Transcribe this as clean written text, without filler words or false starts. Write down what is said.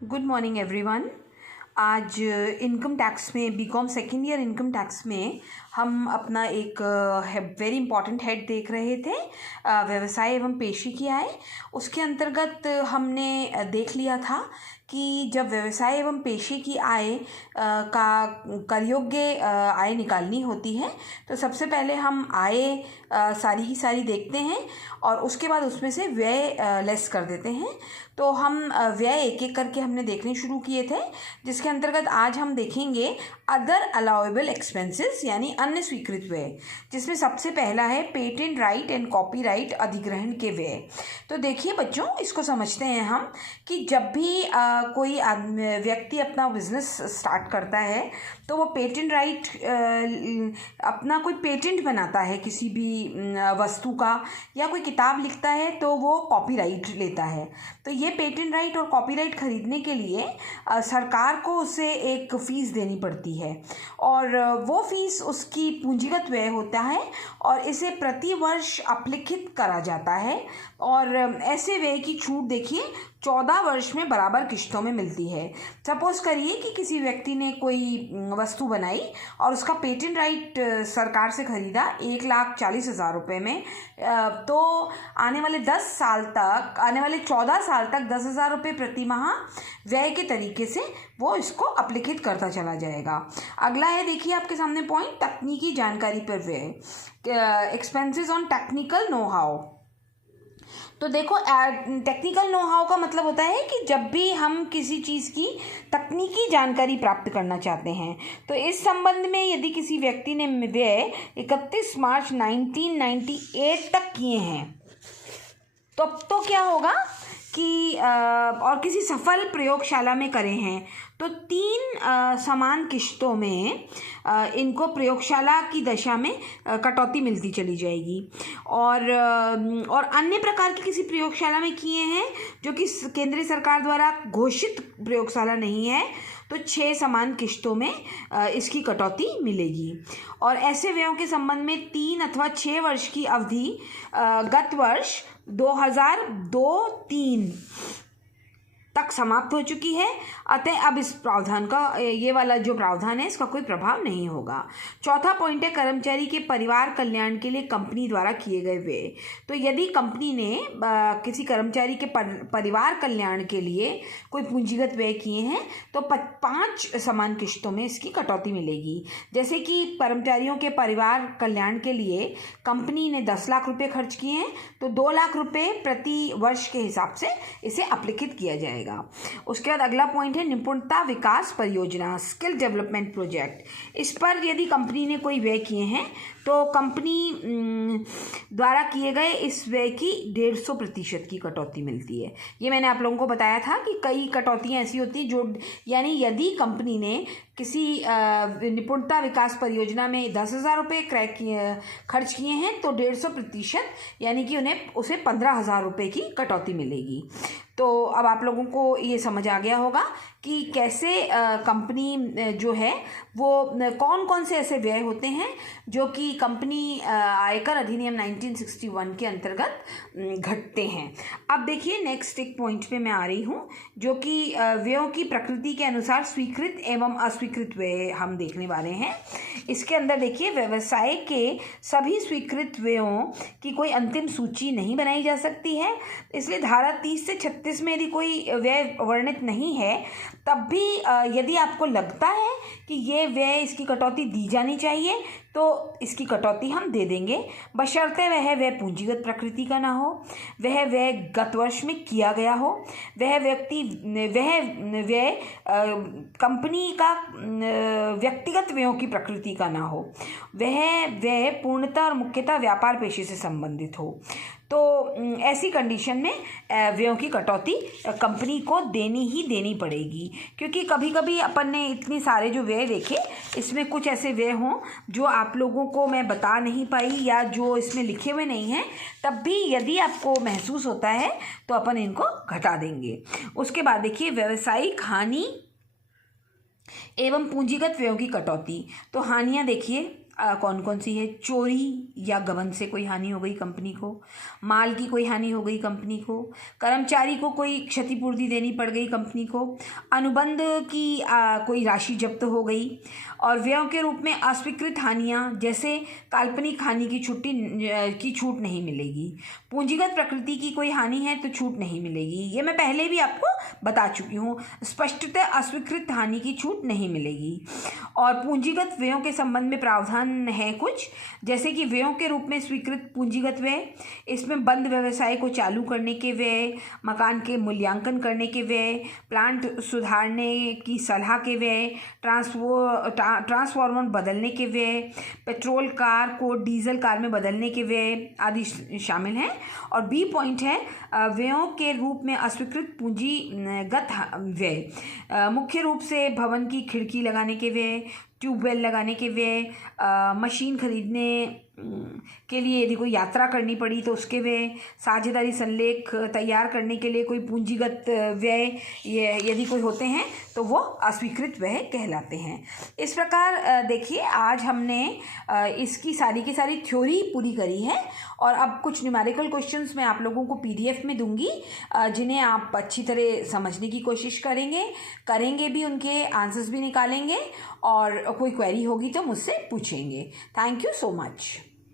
Good morning everyone. आज income tax में BCom second year income tax में हम अपना एक वेरी इंपॉर्टेंट हेड देख रहे थे, व्यवसाय एवं पेशे की आय। उसके अंतर्गत हमने देख लिया था कि जब व्यवसाय एवं पेशे की आय का कर योग्य आय निकालनी होती है तो सबसे पहले हम आय सारी की सारी देखते हैं और उसके बाद उसमें से व्यय लेस कर देते हैं। तो हम व्यय एक एक करके हमने देखने शुरू किए थे, जिसके अंतर्गत आज हम देखेंगे अदर अलाउएबल एक्सपेंसेस यानी अन्य स्वीकृत व्यय, जिसमें सबसे पहला है पेटेंट राइट एंड कॉपीराइट अधिग्रहण के व्यय। तो देखिए बच्चों, इसको समझते हैं हम कि जब भी कोई व्यक्ति अपना बिजनेस स्टार्ट करता है तो वो पेटेंट राइट अपना कोई पेटेंट बनाता है किसी भी वस्तु का, या कोई किताब लिखता है तो वो कॉपीराइट लेता है। तो ये पेटेंट राइट और कॉपीराइट खरीदने के लिए सरकार को उसे एक फ़ीस देनी पड़ती है और वो फीस उसकी पूंजीगत व्यय होता है और इसे प्रति वर्ष अपलिखित करा जाता है। और ऐसे व्यय की छूट देखिए 14 वर्ष में बराबर किश्तों में मिलती है। सपोज़ करिए कि किसी व्यक्ति ने कोई वस्तु बनाई और उसका पेटेंट राइट सरकार से ख़रीदा 1,40,000 रुपये में, तो आने वाले 14 साल तक 10,000 रुपये प्रति माह व्यय के तरीके से वो इसको अपलिखित करता चला जाएगा। अगला है, देखिए आपके सामने पॉइंट, तकनीकी जानकारी पर व्यय, expenses on technical know how. तो देखो, टेक्निकल नो हाउ का मतलब होता है कि जब भी हम किसी चीज़ की तकनीकी जानकारी प्राप्त करना चाहते हैं तो इस संबंध में यदि किसी व्यक्ति ने व्यय 31 मार्च 1998 तक किए हैं तो अब तो क्या होगा कि और किसी सफल प्रयोगशाला में करे हैं तो 3 समान किश्तों में इनको प्रयोगशाला की दशा में कटौती मिलती चली जाएगी। और अन्य प्रकार की किसी प्रयोगशाला में किए हैं जो कि केंद्रीय सरकार द्वारा घोषित प्रयोगशाला नहीं है तो 6 समान किश्तों में इसकी कटौती मिलेगी। और ऐसे व्ययों के संबंध में 3 अथवा 6 वर्ष की अवधि गत वर्ष 2002-03 तक समाप्त हो चुकी है, अतः अब इस प्रावधान का, ये वाला जो प्रावधान है, इसका कोई प्रभाव नहीं होगा। चौथा पॉइंट है कर्मचारी के परिवार कल्याण के लिए कंपनी द्वारा किए गए व्यय। तो यदि कंपनी ने किसी कर्मचारी के परिवार कल्याण के लिए कोई पूंजीगत व्यय किए हैं तो 5 समान किश्तों में इसकी कटौती मिलेगी। जैसे कि कर्मचारियों के परिवार कल्याण के लिए कंपनी ने 10 लाख रुपये खर्च किए हैं तो 2 लाख रुपये प्रति वर्ष के हिसाब से इसे अपलिखित किया जाएगा। उसके बाद अगला पॉइंट है निपुणता विकास परियोजना, स्किल डेवलपमेंट प्रोजेक्ट। इस पर यदि कंपनी ने कोई व्यय किए हैं तो कंपनी द्वारा किए गए इस व्यय की 150% की कटौती मिलती है। ये मैंने आप लोगों को बताया था कि कई कटौतियाँ ऐसी होती हैं जो, यानी यदि कंपनी ने किसी निपुणता विकास परियोजना में 10,000 रुपये खर्च किए हैं तो 150% यानी कि उसे 15,000 रुपये की कटौती मिलेगी। तो अब आप लोगों को ये समझ आ गया होगा कि कैसे कंपनी जो है वो कौन कौन से ऐसे व्यय होते हैं जो कि कंपनी आयकर अधिनियम 1961 के अंतर्गत घटते हैं। अब देखिए नेक्स्ट एक पॉइंट पे मैं आ रही हूँ जो कि व्ययों की प्रकृति के अनुसार स्वीकृत एवं अस्वीकृत व्यय हम देखने वाले हैं। इसके अंदर देखिए व्यवसाय के सभी स्वीकृत व्ययों की कोई अंतिम सूची नहीं बनाई जा सकती है, इसलिए धारा 30 से 36 में यदि कोई व्यय वर्णित नहीं है तब भी यदि आपको लगता है कि ये व्यय, इसकी कटौती दी जानी चाहिए तो इसकी कटौती हम दे देंगे, बशर्ते वह व्यय पूंजीगत प्रकृति का ना हो, वह व्यय गत वर्ष में किया गया हो, वह व्यय कंपनी का व्यक्तिगत व्ययों की प्रकृति का ना हो, वह व्यय पूर्णतः और मुख्यतः व्यापार पेशे से संबंधित हो। तो ऐसी कंडीशन में व्ययों की कटौती कंपनी को देनी पड़ेगी, क्योंकि कभी कभी अपन ने इतने सारे जो व्यय देखे इसमें कुछ ऐसे व्यय हों जो आप लोगों को मैं बता नहीं पाई या जो इसमें लिखे हुए नहीं हैं, तब भी यदि आपको महसूस होता है तो अपन इनको घटा देंगे। उसके बाद देखिए व्यावसायिक हानि एवं पूंजीगत व्ययों की कटौती। तो हानियाँ देखिए कौन कौन सी है? चोरी या गबन से कोई हानि हो गई कंपनी को, माल की कोई हानि हो गई कंपनी को, कर्मचारी को कोई क्षतिपूर्ति देनी पड़ गई कंपनी को, अनुबंध की कोई राशि जब्त हो गई, और व्ययों के रूप में अस्वीकृत हानियाँ जैसे काल्पनिक हानि की छूट नहीं मिलेगी। पूंजीगत प्रकृति की कोई हानि है तो छूट नहीं मिलेगी, ये मैं पहले भी आपको बता चुकी हूँ। स्पष्टतः अस्वीकृत हानि की छूट नहीं मिलेगी। और पूंजीगत व्ययों के संबंध में प्रावधान है कुछ, जैसे कि व्ययों के रूप में स्वीकृत पूंजीगत व्यय, इसमें बंद व्यवसाय को चालू करने के व्यय, मकान के मूल्यांकन करने के व्यय, प्लांट सुधारने की सलाह के व्यय, ट्रांसफार्मर बदलने के व्यय, पेट्रोल कार को डीजल कार में बदलने के व्यय आदि शामिल हैं। और बी पॉइंट है व्ययों के रूप में अस्वीकृत पूंजीगत व्यय, मुख्य रूप से भवन की खिड़की लगाने के व्यय, ट्यूबवेल लगाने के व्यय, मशीन खरीदने के लिए यदि कोई यात्रा करनी पड़ी तो उसके व्यय, साझेदारी संलेख तैयार करने के लिए कोई पूंजीगत व्यय ये यदि कोई होते हैं तो वो अस्वीकृत व्यय कहलाते हैं। इस प्रकार देखिए आज हमने इसकी सारी की सारी थ्योरी पूरी करी है, और अब कुछ न्यूमेरिकल क्वेश्चंस मैं आप लोगों को PDF में दूंगी, जिन्हें आप अच्छी तरह समझने की कोशिश करेंगे भी, उनके आंसर्स भी निकालेंगे, और कोई क्वेरी होगी तो मुझसे पूछेंगे। Thank you so much.